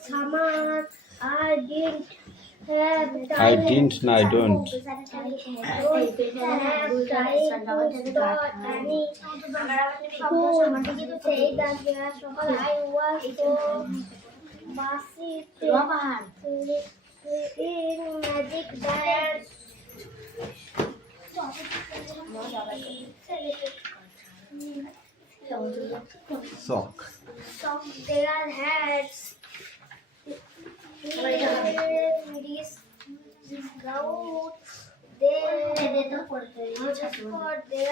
saman. I didn't have time. I didn't, no, I don't. Don't have time to start any food to take a glass of I was so busy in magic dance. Sock. Some there are hats. These clouds. There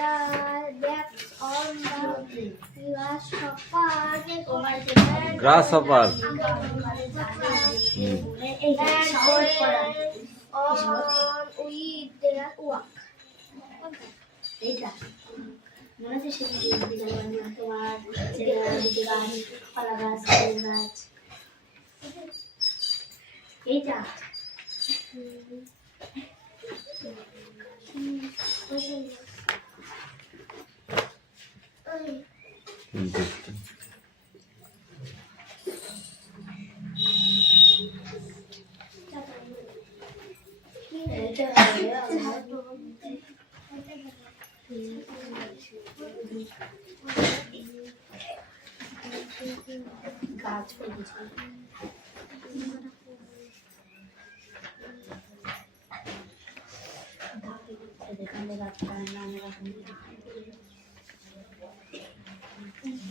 are bats on the grasshopper. Grasshopper. And on we there walk. Interesting.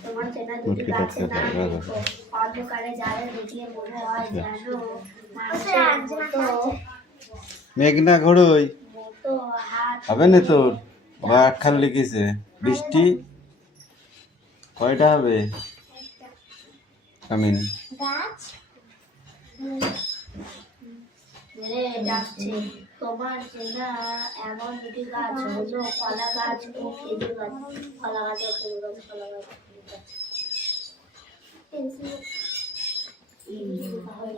তোমার চেনা দুটি গাছের নাম অন্ধকারে জ্বালে দেখলে মনে হয় যেন মানুষের মতো মেঘনা ঘড়ই মতো হাত হবে না তোর আটখান লিখেছে বৃষ্টি কয়টা হবে কামিন গাছ ডাকছে তোমার চেনা এমন দুটি গাছ হলো কলা গাছ ও খেজুর গাছ কলা গাছ ও খেজুর গাছ কলা গাছ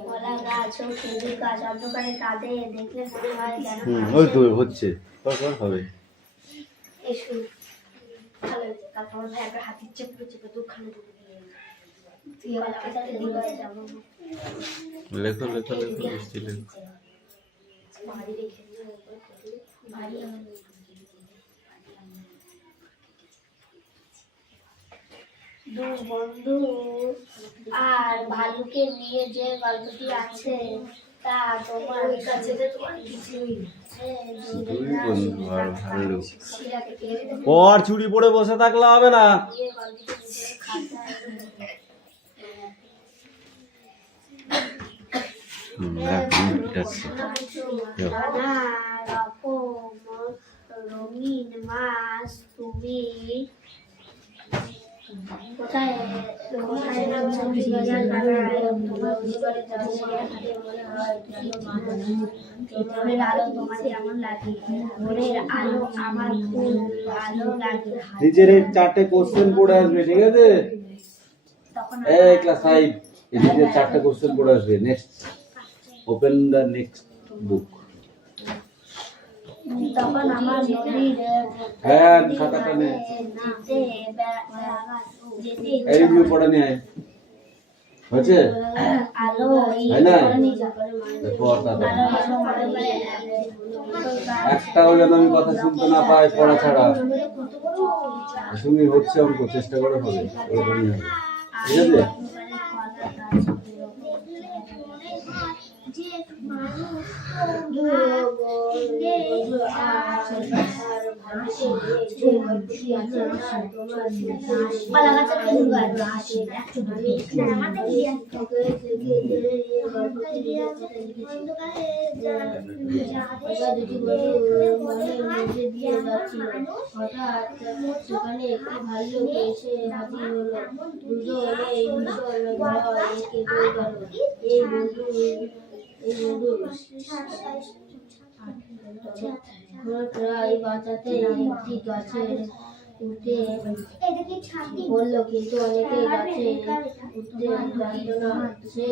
কলা গাছ ও খেজুর গাছ অন্ধকারে কাঁদে দেখলে মনে হয় যেন ওই তো হচ্ছে কখন হবে এসো ভালো হয়েছে কালকে আমার ভাই একটা হাতির চেপে চেপে দুখানে ঢুকে দিয়ে তুই আমার কাছে দিবারে যাবো লেখো লেখো লেখো বৃষ্টি লেখো বাড়ি রেখে বাড়ি আমার দু বন্ধু আর ভালুকে নিয়ে যে গল্পটি আছে তা তোমার কাছে কিছুই পর চুরি পরে বসে থাকলে হবে না রঙিন মাছ তুমি কোথায় কোথায় আলো তোমার কেমন লাগে ভোরের আলো আমার খুব ভালো লাগে নিচের এই চারটে কোশ্চেন পড়ে আসবে ঠিক আছে এই ক্লাস 5 এই নিচে চারটে কোশ্চেন পড়ে আসবে নেক্সট ওপেন দ্য নেক্সট বুক তখন আমার নদীর হ্যাঁ খাতাটা নে এই ভিউ পড়ে নিয়ে আয় হচ্ছে আলো হয় না পড় দাদা একটা হলে আমি কথা শুনতে না পাই পড়া ছাড়া তুমি হচ্ছে অঙ্ক চেষ্টা করে হবে ওরকমই হবে ঠিক আছে বাঁচাতে একটি গাছের উঠে বললো কিন্তু অনেকে গাছে উঠতে পারল না সে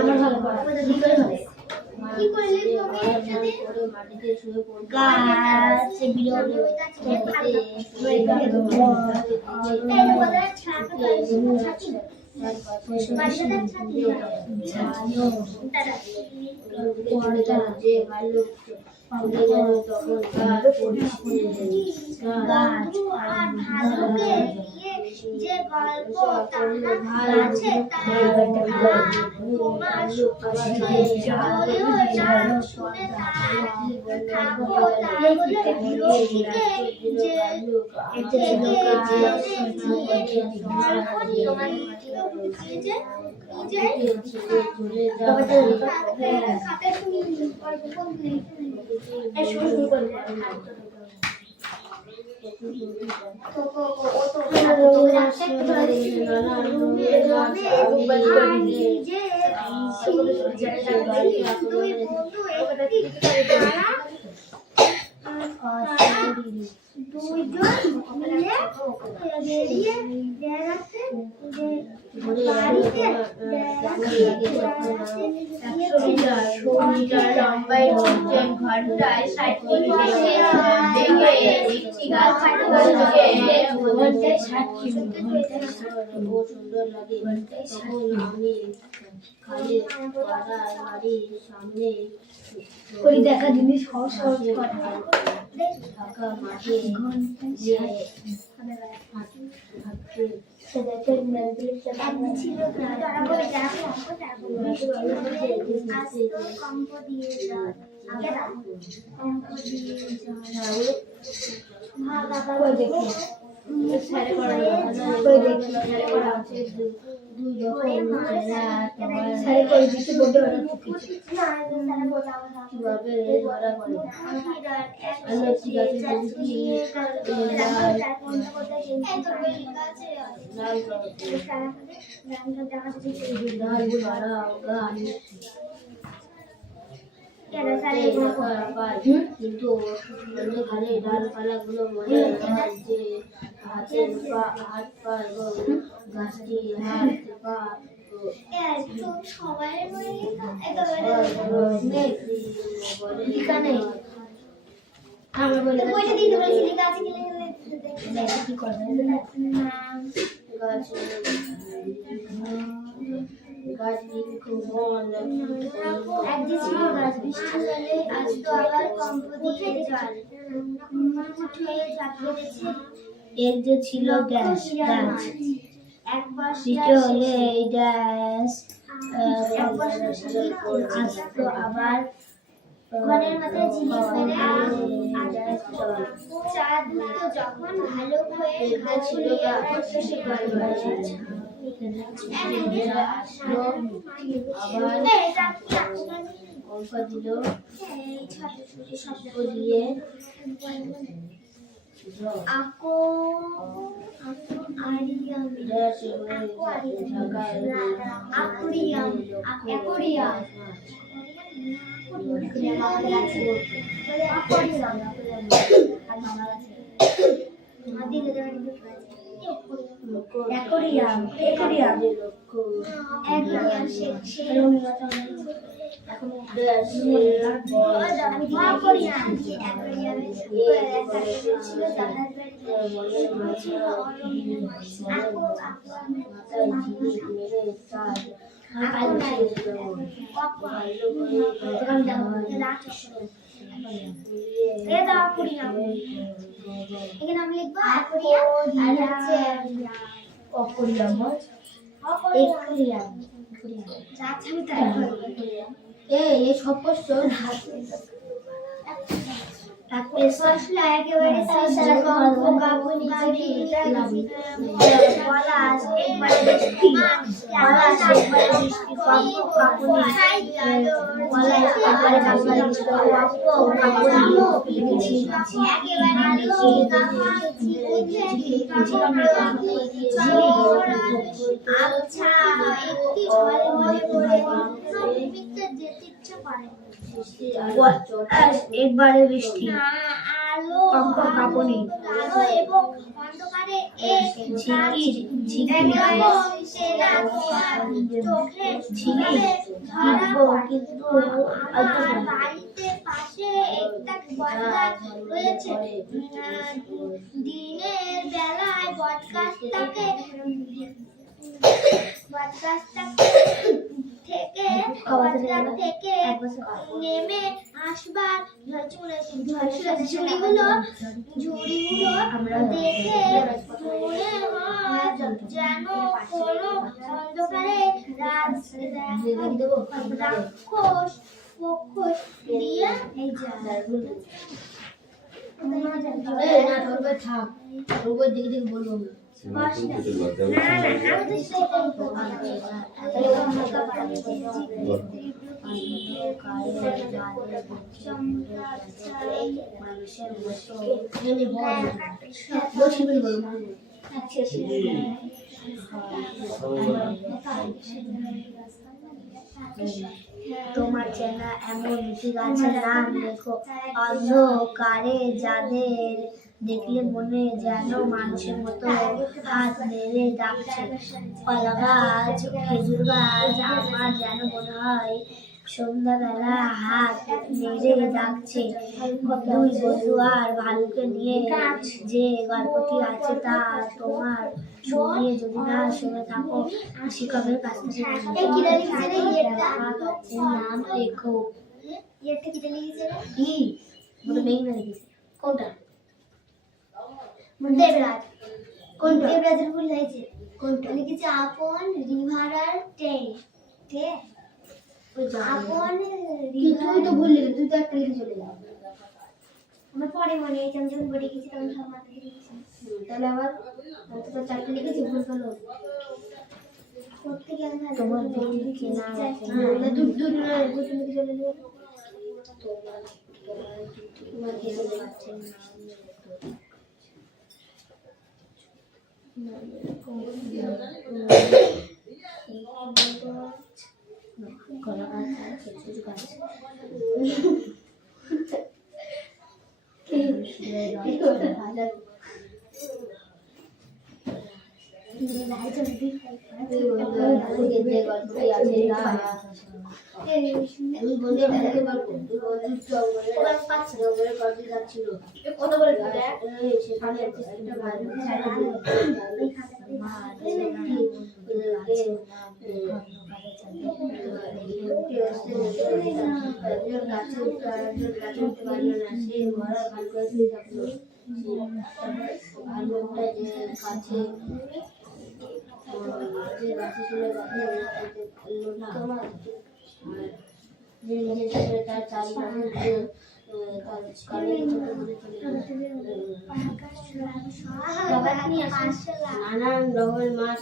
আমার ভালো পড়া কি করলে তুমি মাটিতে শুয়ে পড়ে গাছ বিড়ালে যে গল্প আছে দেখা জিনিস সহজ সহজ কথা মাঠে কিন্তু ঘরে ডালপালা গুলো মনে হয় যে হাতের পা হাত পা এবং গাছটি হাত পা এর যে ছিল গ্যাস গাছ দ্বিতীয় হলে এই গ্যাস আসতো আবার ঘরের মাথায় ঝিলিক মেরে চাঁদ যখন ভালো হয়ে ছিল আবার দিল দিয়ে একেবারে আজ একবারে বৃষ্টি পলাশ একবারে বৃষ্টি কাকুনি পলাশ একবারে বাংলা কাকুনি আচ্ছা একটি একবারে বৃষ্টি কাকুনি এবং অন্ধকারে বাড়িতে পাশে একটা বটগাছ রয়েছে। দিনের বেলায় বটগাছটাকে থেকে নেমে আসবার ঝুড়িগুলো দেখে মনে হয় যেন কোনো অন্ধকারে রাক্ষস দিয়ে বলবো তোমার চেনা এমন দুটি গাছের নাম লেখো অন্ধকারে যাদের দেখলে মনে যেন মানুষের মতো হাত নেড়ে ডাকছে। কলা গাছ, খেজুর গাছ, আমার যেন মনে হয় সন্ধ্যাবেলা হাত নেড়ে ডাকছে। দুই বন্ধু আর ভালুকে নিয়ে যে গল্পটি আছে তা তোমার শুনিয়ে যদি না শুনে থাকো শিক্ষকের কাছ থেকে নাম লেখো। কোনটা দেবরাজ? কোনটা দেবরাজের ভুল হয়েছে? কোনটা লিখেছে? আপন রিভার আর টেন। ঠিক আপন তুই তো ভুল লিখে, তুই তো একটা লিখে চলে যাও। আমার পরে মনে হয়েছে আমি যখন বড়ি গেছি তখন সব মাথা লিখেছি। তাহলে আবার তো চারটে লিখেছি ভুল হলো। করতে গেলে তোমার বই লিখে না দুটো লিখে চলে যাও। তোমার গেলে বাচ্চা কলা গাছ আর খেজুর গাছ নানান রকমের মাছ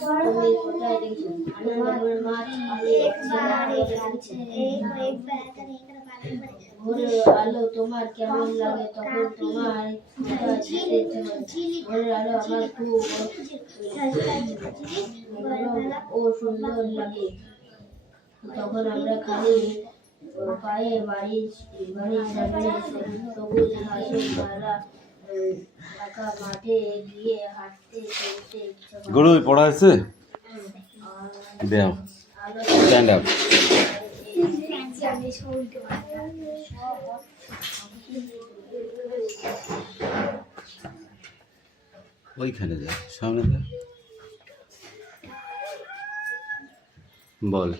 ভোরের আলো তোমার কেমন লাগে তখন তোমার ভোরের আলো আমার খুব ও সুন্দর লাগে তখন আমরা খালি পায়ে বাড়ির সামনে সবুজ ঘাসে ভরা ঢাকা মাঠে গিয়ে হাঁটতে চলতে গুরু পড়া আছে ব্যায়াম স্ট্যান্ড আপ ওইখানে যা সামনে যা বল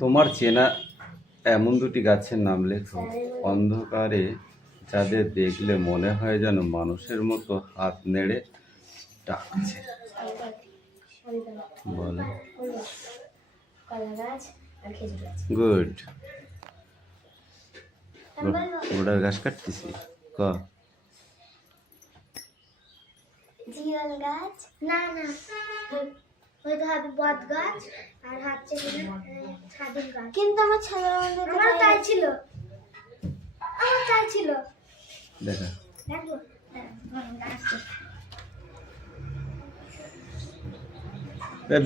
তোমার চেনা এমন দুটি গাছের নাম লেখো অন্ধকারে যাদের দেখলে মনে হয় যেন মানুষের মতো হাত নেড়ে ডাকছে। বলো গুড। গোড়ার ঘাস কাটতেছি ক জিরাল গাছ না না ওই তো হবে বট গাছ আর হচ্ছে ছাদুর গাছ কিন্তু আমার আমার তাই ছিল দেখা দেখো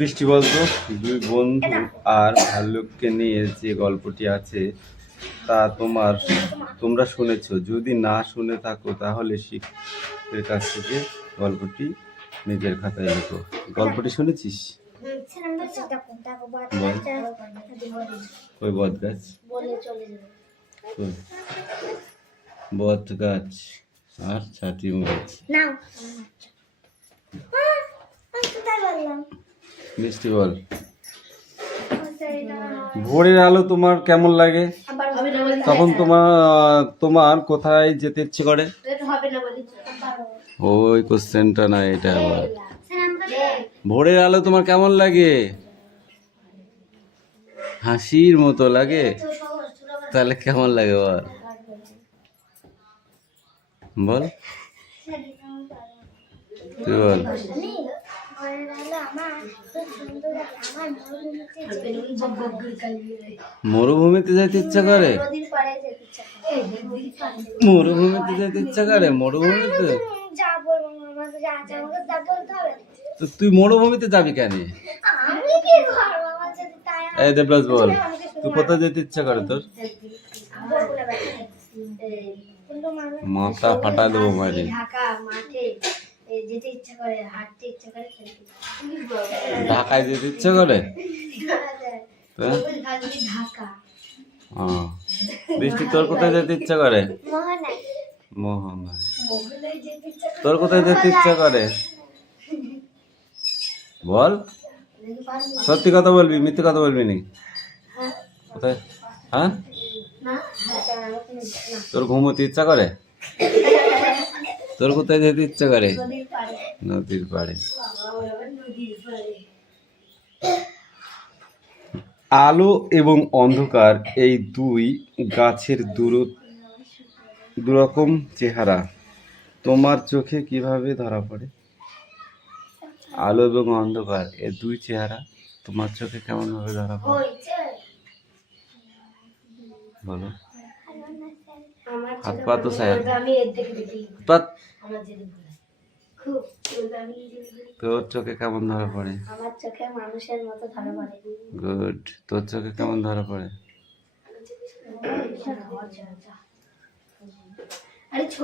বৃষ্টি বলতো দুই বন্ধু আর ভাল্লুককে নিয়ে যে গল্পটি আছে তা তোমরা শুনেছো, যদি না শুনে থাকো তাহলে শিক্ষকের কাছ থেকে গল্পটি নিজের খাতায় লেখো। গল্পটি শুনেছিস? কই বট গাছ? কই? বট গাছ আর ছাতিম গাছ। মিষ্টি বল, ভোরের আলো তোমার কেমন লাগে? তখন তোমার কোথায় যেতে ইচ্ছে করে? ওই কোশ্চেনটা না, এটা আবার ভোরের আলো তোমার কেমন লাগে? হাসির মতো লাগে। তাহলে কেমন লাগে বল বল তুই বল। মরুভূমিতে যেতে ইচ্ছা করে? মরুভূমিতে যেতে ইচ্ছা করে? মরুভূমিতে তো তুই মরুভূমিতে যাবি কেন? এই দেবরাজ বল, তুই কোথায় যেতে ইচ্ছা করে তোর? মাথা ফাটা দেবো মারি। ঢাকায় যেতে ইচ্ছা করে? বৃষ্টি তোর কোথায় যেতে ইচ্ছা করে? মোহনায়। তোর কোথায় যেতে ইচ্ছা করে বল, সত্যি কথা বলবি, মিথ্যে কথা বলবি নি? কোথায়? হ্যাঁ, তোর ঘুমোতে ইচ্ছা করে? তোর কোথায় যেতে ইচ্ছা করে? নদীর পাড়ে। আলো এবং অন্ধকার এই দুই গাছের দুরকম চেহারা তোমার চোখে কিভাবে ধরা পড়ে? আলো এবং অন্ধকার এই দুই চেহারা তোমার চোখে কেমন ভাবে ধরা পড়ে বলো? হাত পা তো তোর চোখে কেমন ধরা পড়ে? আমার চোখে মানুষের মতো ধরা পড়ে। গুড। তোর চোখে কেমন ধরা পড়ে?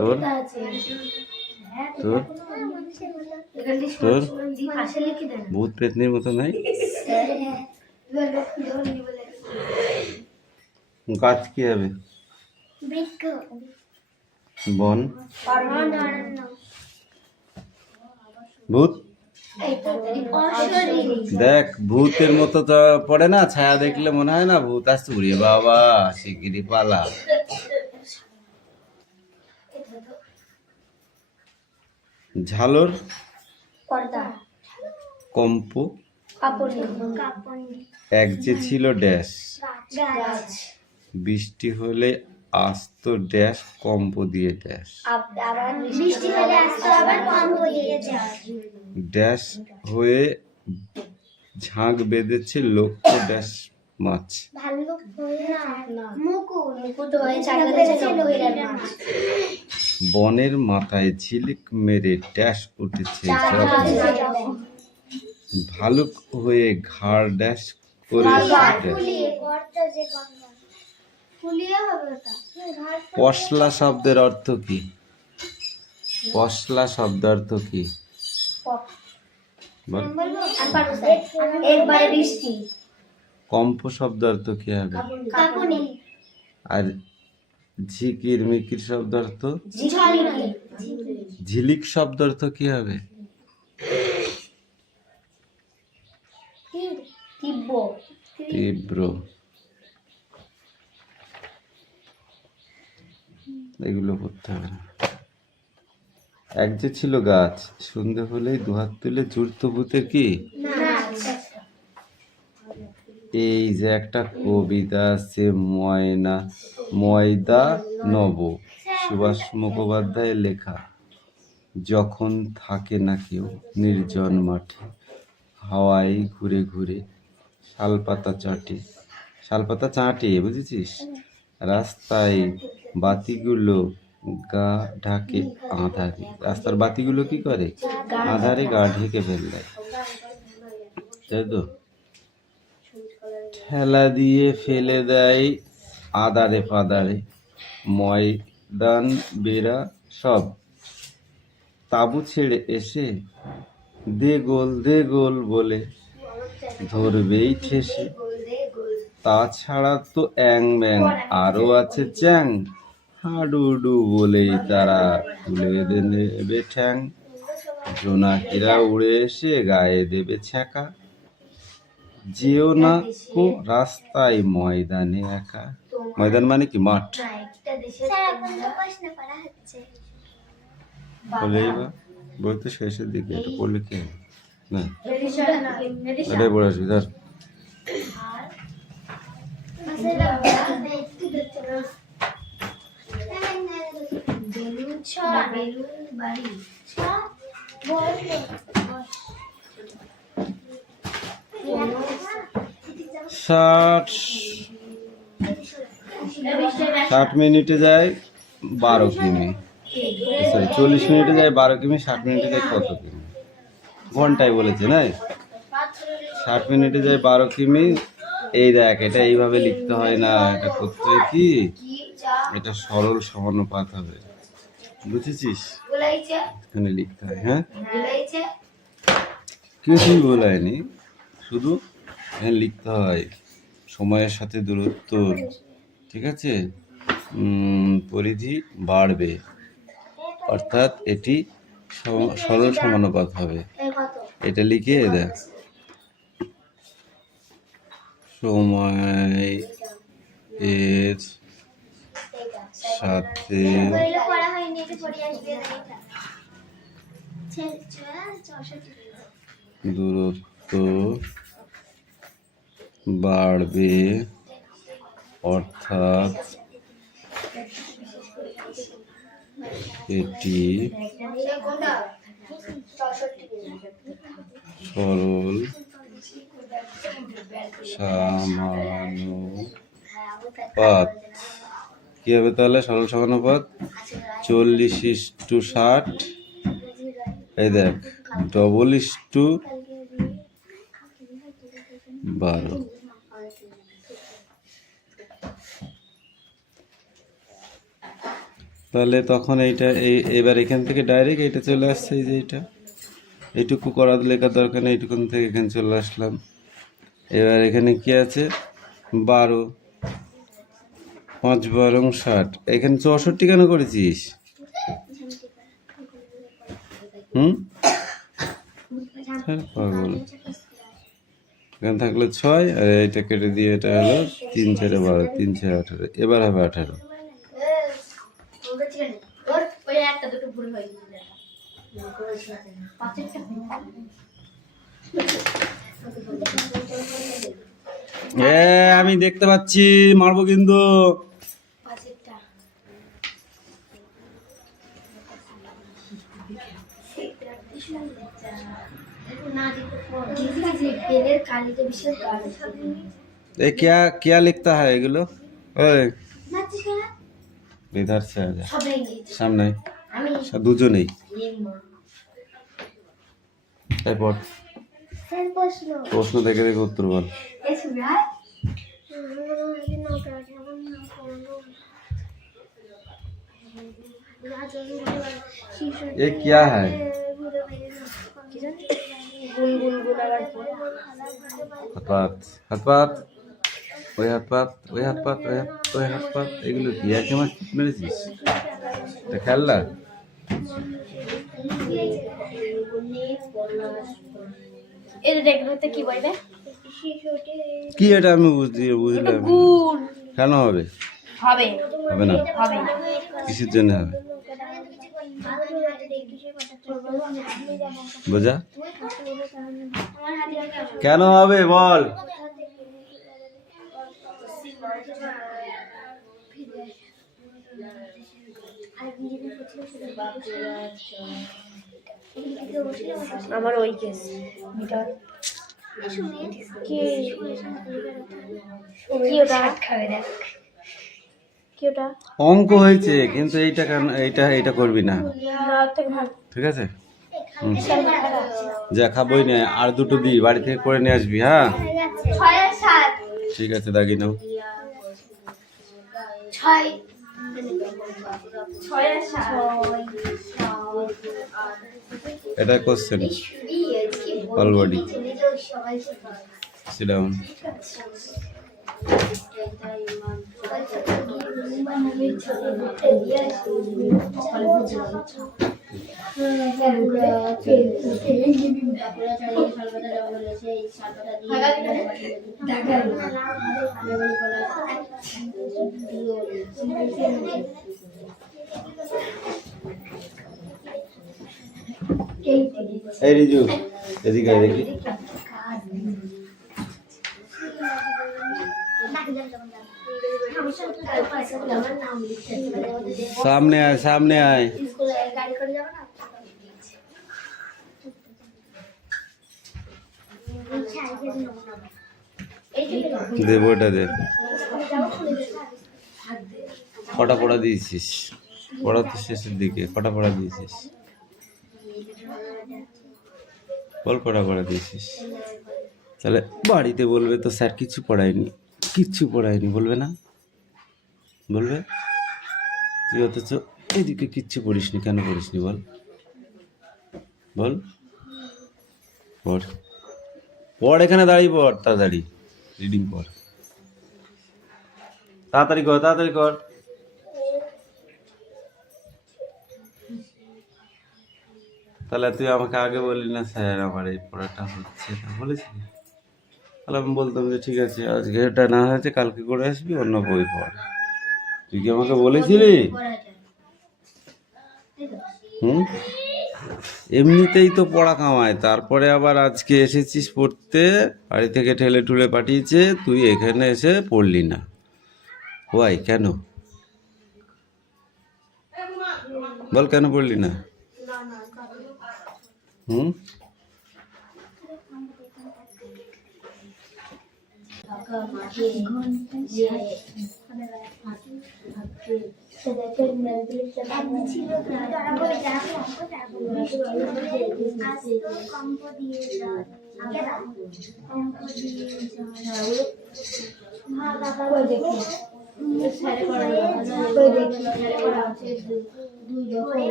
তোর তোর তোর ভূত পেতনির মতো নাই? গাছ কি হবে? বন। ভূত দেখ, ভূতের মতো তো পড়ে না, ছায়া দেখলে মনে হয় না ভূত আসছে, উড়ে বাবা শিগগিরি পালা। ঝালর, কম্প, এক যে ছিল ড্যাশ, বৃষ্টি হলে আসতো ড্যাশ, কম্প দিয়ে ড্যাশ, ড্যাশ হয়ে ঝাঁক বেঁধেছে লক্ষ্য ড্যাশ মাছ, বনের মাথায় ঝিলিক মেরে ড্যাশ উঠেছে ভালুক হয়ে ঘাড় ড্যাশ করে। পশলা শব্দের অর্থ কি? পশলা শব্দ অর্থ কি বল? কম্প শব্দ অর্থ কি হবে? আর ঝিকির মিকির শব্দ অর্থ? ঝিলিক শব্দ অর্থ কি হবে? তীব্র। এগুলো করতে হবে না। এক যে ছিল গাছ, সন্ধে হলেই দুহাত তুলে জুড়তো ভূতের কি? এই যে একটা কবিতা আছে, ময়দা নব, সুভাষ মুখোপাধ্যায়ের লেখা। যখন থাকে না কেউ নির্জন মাঠে, হাওয়ায় ঘুরে ঘুরে শালপাতা চাটে, বুঝেছিস? রাস্তায় বাতিগুলো গা ঢাকে আঁধারে, রাস্তার বাতিগুলো কি করে? আঁধারে গা ঢেকে ফেললে, তাই তো? ঠেলা দিয়ে ফেলে দেয় আদারে ফাদারে, ময়দান বেড়া সব তাবু ছেড়ে এসে দে গোল বলে ধরবেই ঠেসে। তাছাড়া তো অ্যাং ম্যাং আরো আছে চ্যাং, হাডুডু বলেই তারা তুলে দেবে ঠ্যাং। জোনাকিরা উড়ে এসে গায়ে দেবে ছ্যাঁকা, যেও না কো রাস্তায় ময়দানে একা। ময়দান মানে কি? মাঠ। বলেই বা বই তো শেষের দিকে, এটা পড়লে কি হবে? না এটাই পড়ে আসবি, ধর। ষাট মিনিটে যায় 12 কিমি, সরি 40 মিনিটে যায় 12 কিমি, 60 মিনিটে যায় কত কিমি? ঘন্টায় বলেছে না? 60 মিনিটে যায় 12 কিমি। এই দেখ, এটা এইভাবে লিখতে হয় না, এটা করতে হয় কি, এটা সরল সমানুপাত হবে, বুঝেছিস? এখানে লিখতে হয়। হ্যাঁ, কিছুই বলায়নি, শুধু এখানে লিখতে হয় সময়ের সাথে দূরত্ব, ঠিক আছে, পরিধি বাড়বে, অর্থাৎ এটি সরল সমানুপাত হবে। এটা লিখে দেখ, সময় এর সাথে দূরত্ব বাড়বে, অর্থাৎ এটি সরল সমানুপাত। কি হবে তাহলে সরল সমানুপাত? 40:60, এই দেখ, 12:12। তাহলে তখন এইটা এবার এখান থেকে ডাইরেক্ট এইটা চলে আসছে, এই যে এইটা, এইটুকু করার লেখার দরকার নেই, এইটুকুন থেকে এখানে চলে আসলাম। এবার এখানে কি আছে? 12, 5 12 60, এখানে 64 কেন করেছিস? পাগল, এখানে থাকলো 6, আর এইটা কেটে দিয়ে এটা হলো 3 4 12, 3 6 18, এবার হবে 18। আমি দেখতে পাচ্ছি, মারবো কিন্তু। क्या लिखता है এগুলো? ওই इधर से आ जा, सामने দুজনেই। তারপর প্রশ্ন দেখে দেখে উত্তর বল। ये क्या है? হাত পাত, এগুলো কি একে মাছ মেরেছিস? এটা খেলনা? কি এটা আমি বুঝলাম। কেন হবে? হবে না, কিসের জন্য হবে? বোঝা কেন হবে বল। আমার ওই কেস মিটার কি ওটা খাবে দেখ কি ওটা অঙ্ক হয়েছে, কিন্তু এইটা কেন, এইটা করবি না, ঠিক আছে? যা খাবোই না, আর দুটো দি বাড়ি থেকে করে নিয়ে আসবি। হ্যাঁ, 6 আর 7 ঠিক আছে, দাগি নাও। 6 আর 7 এটা কোশ্চেন অলরেডি। Sit down. এই রিজু, এদিকে আয় দেখি। সামনে আয়, সামনে আয়। দে বইটা দে। কটা পড়া দিয়েছিস? পড়া তো শেষের দিকে। কটা পড়া দিয়েছিস বল, কটা পড়া দিয়েছিস? তাহলে বাড়িতে বলবে তো স্যার কিচ্ছু পড়ায়নি বলবে না? বলবে। তুই অথচ এদিকে কিচ্ছু পড়িসনি, কেন পড়িসনি বল? বল, পড় পড়, এখানে দাঁড়িয়ে পড়, তাড়াতাড়ি রিডিং পড়, তাড়াতাড়ি কর, তাড়াতাড়ি কর। তাহলে তুই আমাকে আগে বললি না স্যার আমার এই পড়াটা হচ্ছে না, বলেছিলি? তাহলে আমি বলতাম যে ঠিক আছে, আজকে এটা না হয়েছে কালকে করে আসবি, অন্য বই পড়। তুই কি আমাকে বলেছিলি? এমনিতেই তো পড়া কামায়, তারপরে আবার আজকে এসেছিস পড়তে, বাড়ি থেকে ঠেলে ঠুলে পাঠিয়েছে, তুই এখানে এসে পড়লি না। ওয়াই, কেন বল, কেন পড়লি না?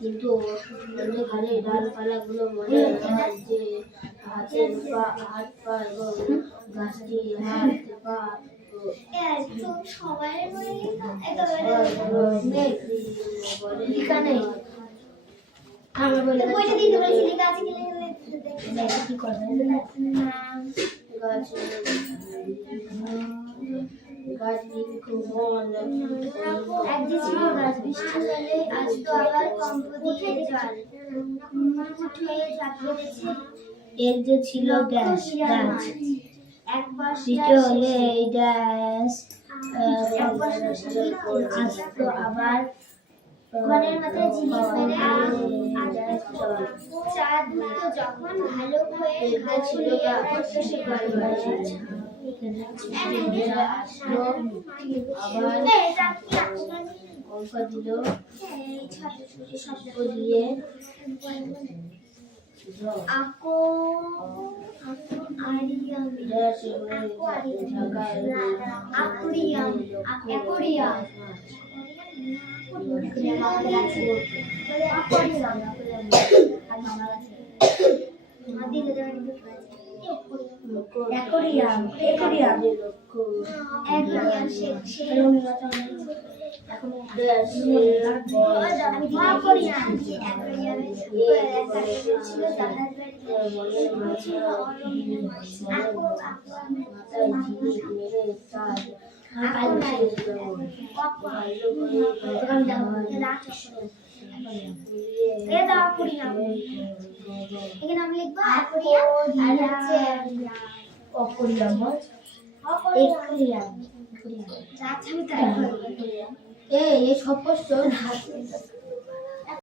কিন্তু খালি ডালপালাগুলো মনে হয় যে হাতের পা, হাত পা এবং গাছটি হাত পা এর যে ছিল গ্যাস গাছ, দ্বিতীয় হলে এই গ্যাস আসতো আবার ঘরের মাথায় ঝিলিক মেরে চাঁদ তো যখন ভালো হয়ে ছিল মনের মাঝে মাথায় ঝিলিক মেরে তার এখানে আমি লিখবো অপরিয়াম এই সব